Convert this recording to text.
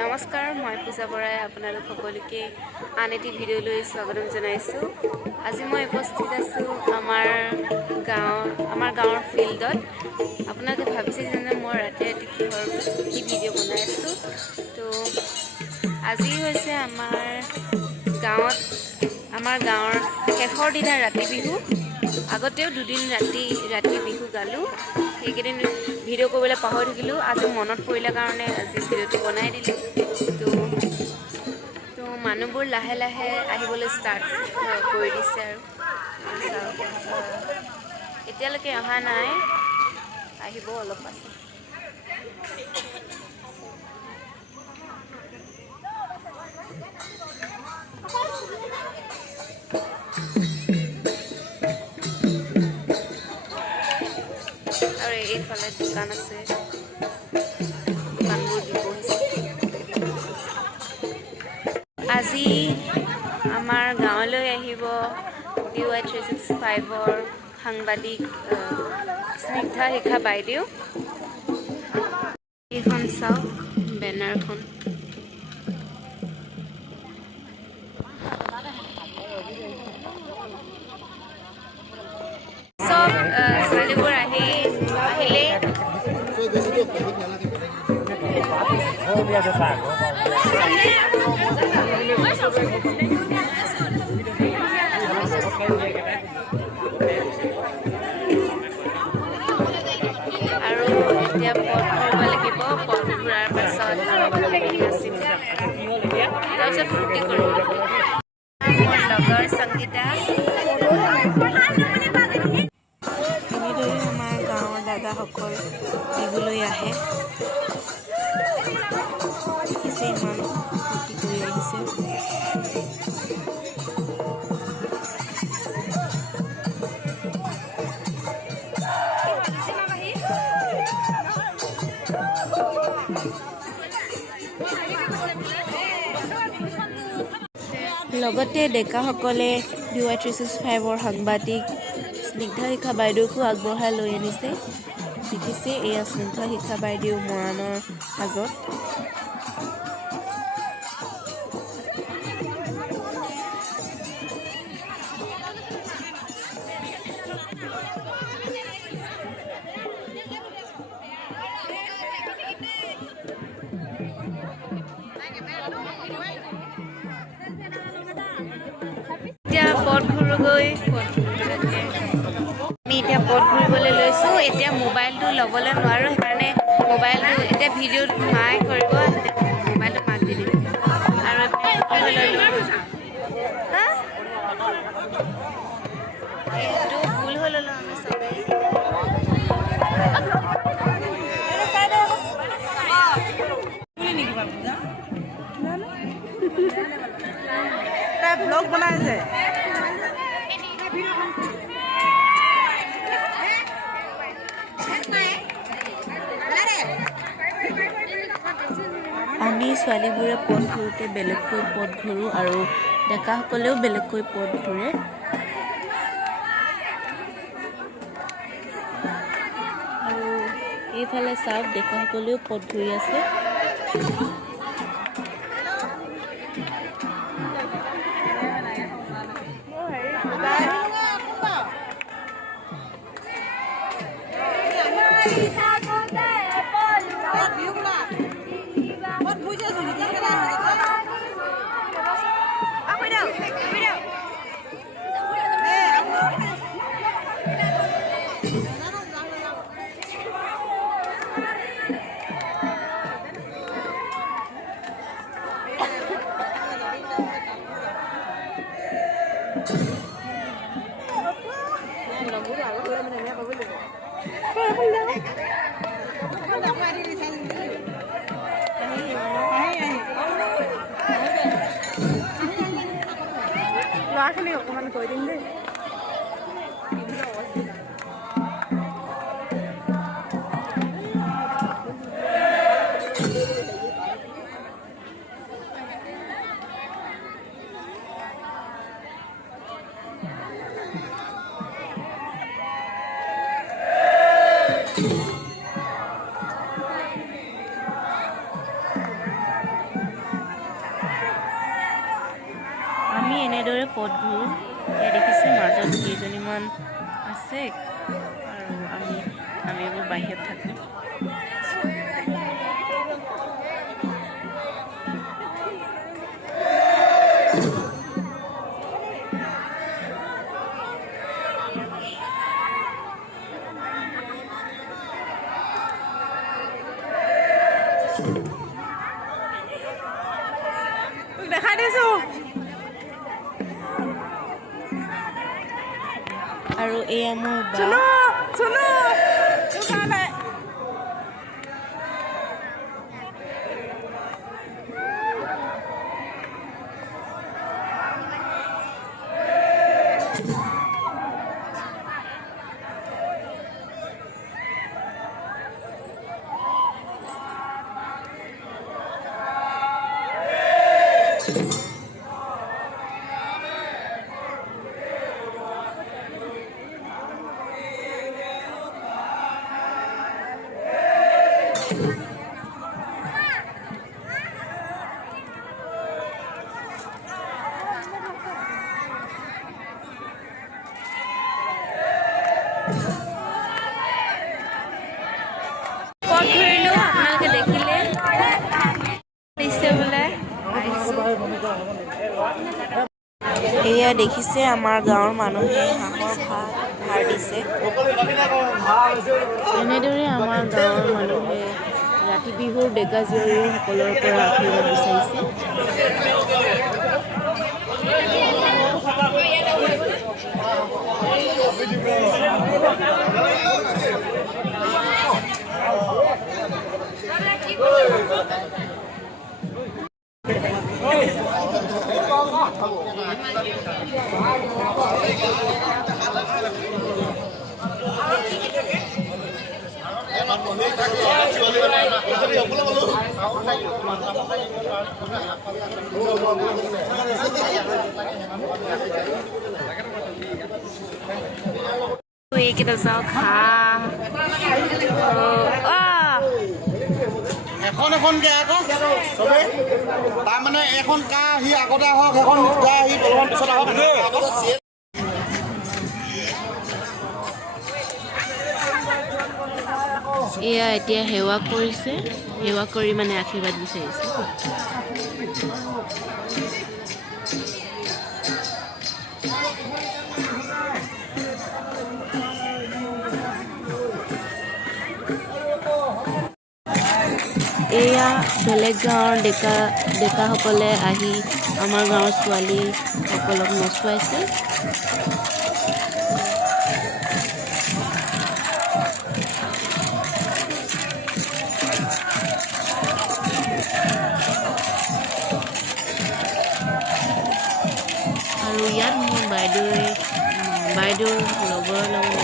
নমস্কাৰ, মই পূজা বৰাই আপোনালোক সকলোকে আন এটি ভিডিঅ'লৈ স্বাগতম জনাইছোঁ। আজি মই উপস্থিত আছোঁ আমাৰ গাঁৱৰ ফিল্ডত। আপোনালোকে ভাবিছে যে মই ৰাতি কি ভিডিঅ' বনাই আছোঁ। তো আজি হৈছে আমাৰ গাঁৱৰ শেষৰ দিনা ৰাতি বিহু। আগতেও দুদিন ৰাতি বিহু গালোঁ। সেইকেইদিন ভিডিঅ' কৰিবলৈ পাহৰি থাকিলোঁ। আজি মনত পৰিলে কাৰণে আজি ভিডিঅ'টো বনাই দিলোঁ। তো মানুহবোৰ লাহে লাহে আহিবলৈ ষ্টাৰ্ট কৰি দিছে আৰু এতিয়ালৈকে অহা নাই, আহিব অলপ পাছত। আৰু এইফালে দোকান আছে, দোকানবোৰ দিব হৈছে। আজি আমাৰ গাঁৱলৈ আহিব DY365ৰ সাংবাদিক স্নিগ্ধা শিখা বাইদেউ। এইখন চাওক বেনাৰখন। চব ছোৱালীবোৰ আহিলে আৰু এতিয়া পথ ঘূৰিব লাগিব। পথ ঘূৰাৰ পাছত নাচিম, তাৰপিছত ফূৰ্তি কৰিম। মোৰ লগৰ সংগীতা। এনেদৰে আমাৰ গাঁৱৰ দাদাসকল বিহুলৈ আহে। দেখিছে ইমান ফূৰ্তি কৰি আহিছে। লগতে ডেকাসকলে DY365ৰ সাংবাদিক স্নিগ্ধা শিখা বাইদেউকো আগবঢ়াই লৈ আনিছে। দেখিছে এয়া স্নিগ্ধা শিখা বাইদেউ মৰাণৰ সাজত। এতিয়া পথ ঘূৰোগৈ। আমি এতিয়া পথ ঘূৰিবলৈ লৈছোঁ। এতিয়া মোবাইলটো ল'বলৈ নোৱাৰোঁ, সেইকাৰণে মোবাইলটো এতিয়া ভিডিঅ'ত মায়ে কৰিব, মোবাইলটো মাক দি দিম। আৰু এইটো ভুল হৈ ল'লোঁ আমি চবেই। তাই ব্লগ বনাইছে। আমি ছোৱালীবোৰে পথ ঘূৰোঁতে বেলেগকৈ পথ ঘূৰোঁ আৰু ডেকাসকলেও বেলেগকৈ পথ ঘূৰে। আৰু এইফালে চাওক, ডেকাসকলেও পথ ঘূৰি আছে। ল'ৰাখিনিক অকণমান কৈ দিম দেই। এনেদৰে পথ ঘূৰোঁ। এয়া দেখিছে মাজত কেইজনীমান আছে আৰু আমি এইবোৰ বাহিৰত থাকোঁ। তোক দেখাই দিছো। আৰু এয়া মোৰ বা চুনু তোৰ কাৰণে পথ ঘূৰিলোঁ, আপোনালোকে দেখিলে দিছে বোলে আহিছোঁ। এয়া দেখিছে আমাৰ গাঁৱৰ মানুহে হাঁহৰ ভাৰ দিছে। এনেদৰে আমাৰ গাঁৱৰ মানুহে ৰাতি বিহুৰ ডেকা জীয়ৰীসকলৰ পৰা আশীৰ্বাদ বিচাৰিছে। এইকেইটা চাওক হাঁহ। এখন এখনকে আকৌ চবেই তাৰমানে এখন কাহ আহি আগতে আহক, এখন কাহ আহি অলপমান পিছত আহক। এয়া এতিয়া সেৱা কৰিছে, সেৱা কৰি মানে আশীৰ্বাদ বিচাৰিছে। এয়া বেলেগ গাঁৱৰ ডেকাসকলে আহি আমাৰ গাঁৱৰ ছোৱালীসকলক নচুৱাইছে। আৰু ইয়াত মোৰ বাইদেউৰ লগৰ লগত